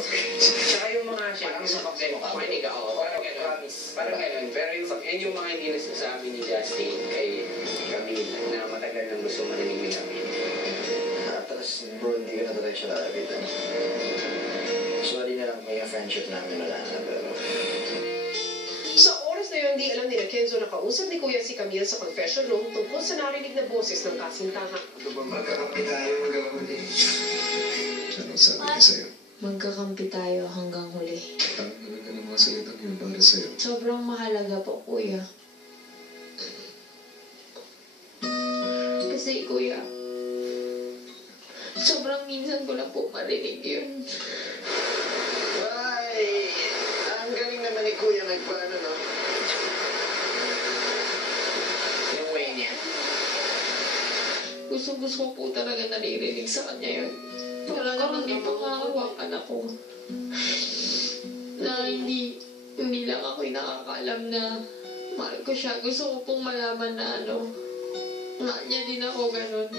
Tsaka yung mga siyempre sa pag-makinig ako, parang gano'n. Parang gano'n. Pero yung mga hindi nasasabi ni Justin kay Camille na matagal nang gusto marinig ni Camille. Tapos bro, hindi ko na talaga siya lalapitan. Sorry na lang may friendship namin wala na, pero... Sa oras na yun, di alam nila Kenzo na kausap ni Kuya si Camille sa confession room tungkol sa narinig na boses ng kasintahan. Ano ba magkakampi tayo hanggang huli? Anong sabi niya sa'yo? Magkakampi tayo hanggang huli. Ang halaga ng mga salitang yun para sa'yo. Sobrang mahalaga po, Kuya. Kasi, Kuya, sobrang minsan ko lang po marinig yun. Ay, ang galing naman ni Kuya nagpaano, no? Yung way niya. Gusto ko po talaga naririnig sa kanya yun. Para naman di pangahawakan ako. Na hindi lang ako'y nakakaalam na mahal ko siya. Gusto ko pong malaman na mahal niya din ako ganun.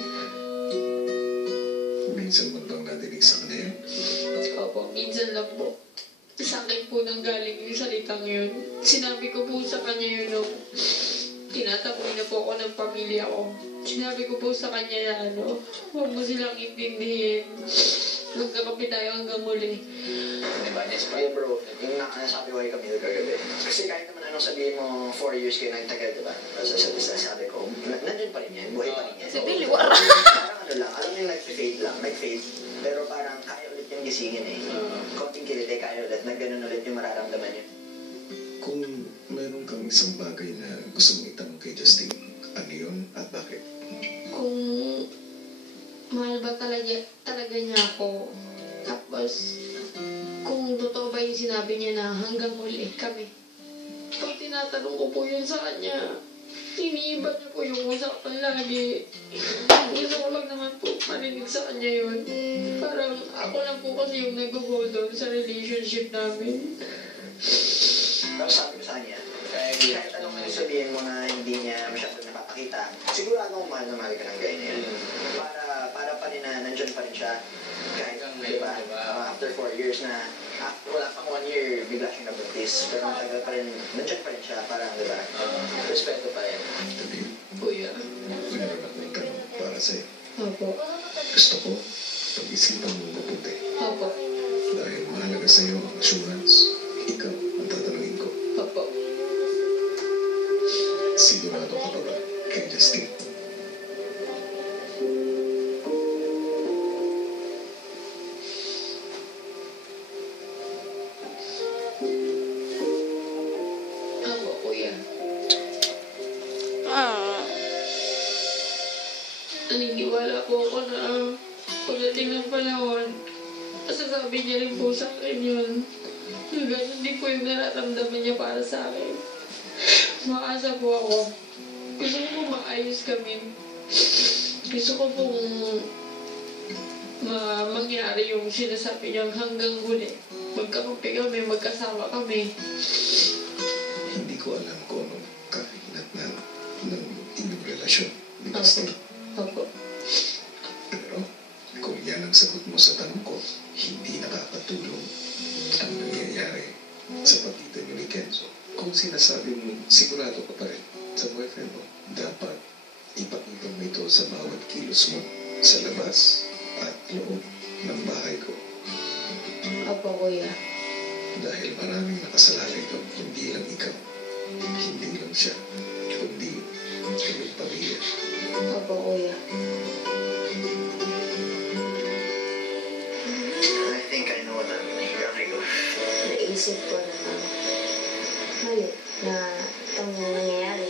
Minsan man bang nadinig sa kanya yun? Opo, minsan lang po. Sa akin po nang galing yung salitang yun. Sinabi ko po sa kanya yun nung tinataboy na po ako ng pamilya ko. Sinabi ko po sa kanya na huwag mo silang intindihin. Magkakapi tayo hanggang huli. Diba, Nespa? Hey bro, yung nasabi ko kay Camille kagabi. Kasi kahit naman anong sabihin mo, 4 years kayo nagtagal, diba? Sabi ko, nandun pa rin yan, buhay pa rin yan. Si Billy, wala. Parang lang, alam yung nag-fade lang, nag-fade. Pero parang kaya ulit yung gisingin eh. Konting kilit eh, kaya ulit, nagganon ulit yung mararamdaman yun. Kung meron kang isang bagay na gusto mong itanong kay Justin, ano yun at bakit? Kung mahal ba talaga niya ako, tapos kung totoo ba yung sinabi niya na hanggang huli kami. Pag tinatanong ko po yun sa kanya, iniiba niya po yung usapan lagi. Gusto ko lang naman po marinig sa kanya yun. Parang ako lang po kasi yung nag-hold on sa relationship namin. Tapos sabi ko sa kanya, kahit anong man sabihin mo na hindi niya masyadong napapakita, sigurado akong mahal na mahal ka ng gaya niya. Para pa rin na nandyan pa rin siya. Kahit, diba, after 4 years na, wala pang 1 year, bigla siyang nabuntis. Pero matagal pa rin, nandyan pa rin siya. Parang, diba, respeto pa rin. Tabi, Kuya. meron akong tanong para sa'yo. Opo. Gusto ko, pag-isipan mo mabuti. Opo. Dahil mahalaga sa'yo ang assurance. Ikaw ang tatanungin ko. Opo. Sigurado ka pa ba kay Justin? Opo, Kuya. Naniniwala po ako na pagdating ng panahon, masasabi niya rin po sa akin yun. Na ganun din po yung nararamdaman niya para sa akin. Maasa po ako. Gusto ko pong maayos kami. Gusto ko pong mangyari yung sinasabi niyang hanggang huli. Magkakampi kami, magkasama kami. Hindi ko alam kung anong kahinatnan ng inyong relasyon ni Justin. Opo. Pero kung yan ang sagot mo sa tanong ko, hindi nakakatulong ang nangyayari sa pagitan niyo ni Kenzo. Kung sinasabi mo, sigurado ka pa rin sa boyfriend mo, dapat ipakita mo ito sa bawat kilos mo sa labas at loob ng bahay ko. Opo, Kuya. Dahil maraming nakasalalay doon, hindi lang ikaw, hindi lang siya, kundi iyong pamilya. Opo, Kuya. I think I know na nangyayari ko. Naisip ko na ngayon na itong nangyayari